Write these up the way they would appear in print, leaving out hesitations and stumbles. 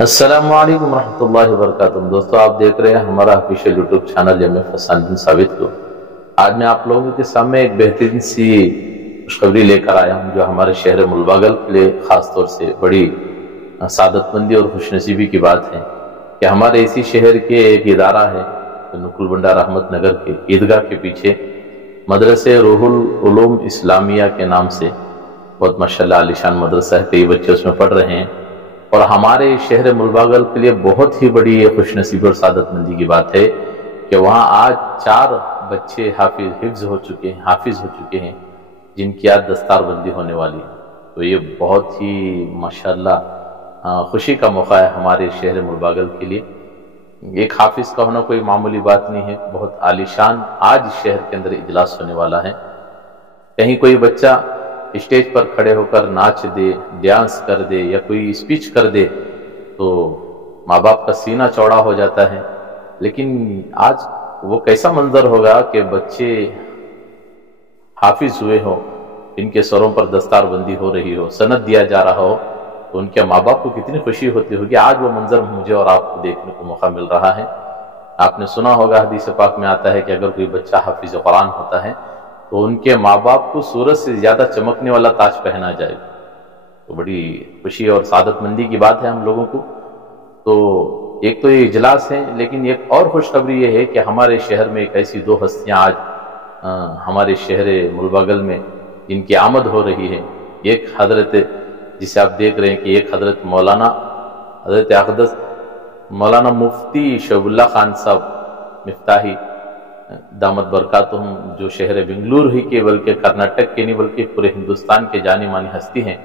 अस्सलामुअलैकुम रहमतुल्लाहि वबरकातुहू। दोस्तों, आप देख रहे हैं हमारा ऑफिशियल यूट्यूब चैनल जमे फसान बिन साबित को। आज मैं आप लोगों के सामने एक बेहतरीन सी खुशखबरी लेकर आया हूँ जो हमारे शहर मुलबागल के लिए खास तौर से बड़ी सादतमंदी और खुशनसीबी की बात है कि हमारे इसी शहर के एक इदारा है नुकुलबंडा रहमत नगर के ईदगाह के पीछे मदरसे रूहुल उलूम इस्लामिया के नाम से बहुत माशाल्लाह आलीशान मदरसा है। कई बच्चे उसमें पढ़ रहे हैं और हमारे शहर मुलबागल के लिए बहुत ही बड़ी खुशनसीबी और सादतमंदी की बात है कि वहाँ आज 4 बच्चे हाफिज हो चुके हैं जिनकी आज दस्तारबंदी होने वाली है। तो ये बहुत ही माशाल्लाह खुशी का मौका है हमारे शहर मुलबागल के लिए। एक हाफिज का होना कोई मामूली बात नहीं है, बहुत आलीशान आज शहर के अंदर इजलास होने वाला है। कहीं कोई बच्चा स्टेज पर खड़े होकर नाच दे, डांस कर दे या कोई स्पीच कर दे तो माँ बाप का सीना चौड़ा हो जाता है, लेकिन आज वो कैसा मंजर होगा कि बच्चे हाफिज हुए हो, इनके सरों पर दस्तारबंदी हो रही हो, सनद दिया जा रहा हो, तो उनके माँ बाप को कितनी खुशी होती होगी। आज वो मंजर मुझे और आपको देखने को मौका मिल रहा है। आपने सुना होगा हदीस पाक में आता है कि अगर कोई बच्चा हाफिज कुरान होता है तो उनके माँ बाप को सूरज से ज्यादा चमकने वाला ताज पहना जाएगा। तो बड़ी खुशी और सादतमंदी की बात है हम लोगों को। तो एक तो ये इजलास है, लेकिन एक और खुशखबरी ये है कि हमारे शहर में एक ऐसी 2 हस्तियां आज हमारे शहर मुलबागल में जिनकी आमद हो रही है। एक हजरत, जिसे आप देख रहे हैं कि एक हजरत हजरत अक़दस मौलाना मुफ्ती शहबुल्लाह खान साहब मिफ्ताही दामत बरकातुहुम, जो शहर बेंगलुरु ही के बल्कि कर्नाटक के नहीं बल्कि पूरे हिंदुस्तान के जानी मानी हस्ती हैं।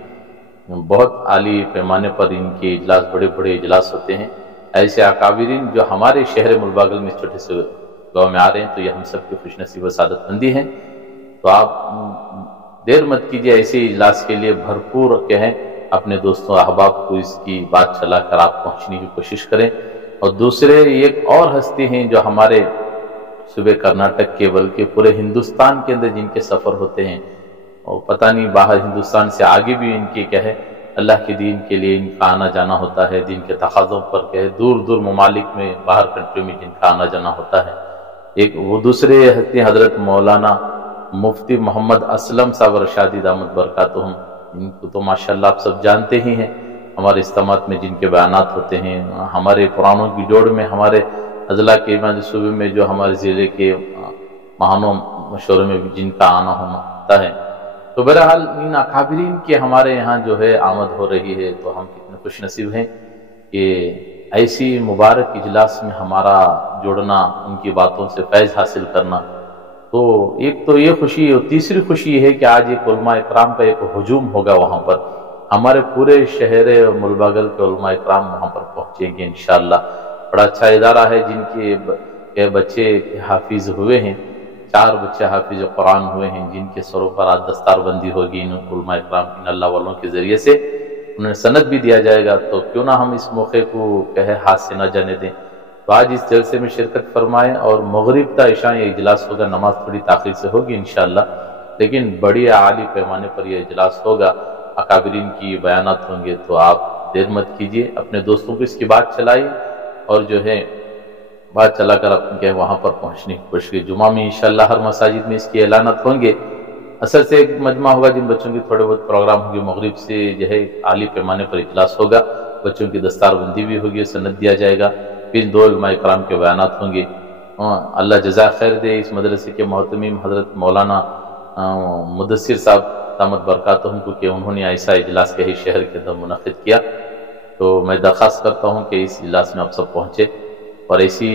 बहुत आली पैमाने पर इनके इजलास, बड़े बड़े इजलास होते हैं। ऐसे अकाबिरीन जो हमारे शहर मुलबागल में छोटे से गाँव में आ रहे हैं, तो ये हम सबकी खुशनसीब व सादतमंदी है। तो आप देर मत कीजिए, ऐसे इजलास के लिए भरपूर कहें अपने दोस्तों अहबाब को, इसकी बात चलाकर आप पहुंचने की कोशिश करें। और दूसरे एक और हस्ती हैं जो हमारे सुबह कर्नाटक के बल्कि पूरे हिंदुस्तान के अंदर जिनके सफर होते हैं, और पता नहीं बाहर हिंदुस्तान से आगे भी इनके क्या है, अल्लाह के दीन के लिए इनका आना जाना होता है। दीन के तकाज़ों पर क्या है, दूर दूर ममालिक में, बाहर कंट्री में जिनका आना जाना होता है। एक वो दूसरे हस्ती हजरत मौलाना मुफ्ती मोहम्मद असलम साहब रशादी दामत बरकातुहुम, इनको तो माशाल्लाह आप सब जानते ही हैं। हमारे इज्तिमात में जिनके बयानात होते हैं, हमारे पुरानों की जोड़ में, हमारे अजला के सूबे में जो हमारे ज़िले के महानों मशहूरों में जिनका आना होता है। तो बहरहाल इन अकाबिरीन के हमारे यहाँ जो है आमद हो रही है, तो हम कितने खुश नसीब हैं कि ऐसी मुबारक इजलास में हमारा जुड़ना, उनकी बातों से फैज़ हासिल करना। तो एक तो ये खुशी है, और तीसरी खुशी ये है कि आज एक उलमा इकराम का एक हुजूम होगा वहाँ पर। हमारे पूरे शहर मुलबागल के उलमा इकराम वहाँ पर पहुँचेंगे इंशाअल्लाह। बड़ा अच्छा इदारा है जिनके बच्चे हाफिज हुए हैं, 4 बच्चे हाफिज कुरान हुए हैं, जिनके सरों पर आज दस्तारबंदी होगी इन उलमा इकराम, इन अल्लाह वालों के जरिए से उन्हें सनद भी दिया जाएगा। तो क्यों ना हम इस मौके को कहे हाथ से न जाने दें। तो आज इस जलसे में शिरकत फरमाएं, और मगरिब ता इशा ये इजलास होगा, नमाज थोड़ी ताखिर से होगी इंशाअल्लाह, लेकिन बड़ी आली पैमाने पर यह इजलास होगा, अकाबिरीन की बयानात होंगे। तो आप देर मत कीजिए, अपने दोस्तों को इसकी बात चलाइए और जो है बात चलाकर अपने वहाँ पर पहुँचने की कोशिश की। जुमा में इंशाअल्लाह हर मसाजिद में इसके ऐलानात होंगे। असर से एक मजमा होगा, जिन बच्चों के थोड़े बहुत प्रोग्राम होंगे, मगरिब से जो है आली पैमाने पर इजलास होगा, बच्चों की दस्तारबंदी भी होगी, सनद दिया जाएगा, फिर 2 उलमा इकराम के बयानात होंगे। अल्लाह जज़ा खैर दे। इस मदरसे के मोहतमीम हजरत मौलाना मुदस्सिर साहब दामत बरकातुहुम को कि उन्होंने ऐसा इजलास के ही शहर के अंदर मुनक़िद किया। तो मैं दरख्वास्त करता हूँ कि इस इजलास में आप सब पहुँचे, और ऐसी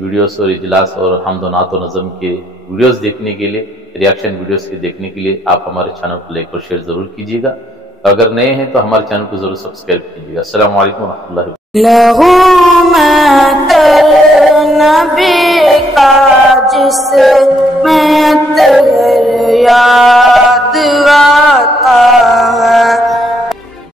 वीडियोस और इजलास और हमद नात व नज़म के वीडियोस देखने के लिए, रिएक्शन वीडियोस के देखने के लिए आप हमारे चैनल को लाइक और शेयर ज़रूर कीजिएगा। अगर नए हैं तो हमारे चैनल को ज़रूर सब्सक्राइब कीजिएगा। अस्सलामु अलैकुम रहमतुल्लाहि जिस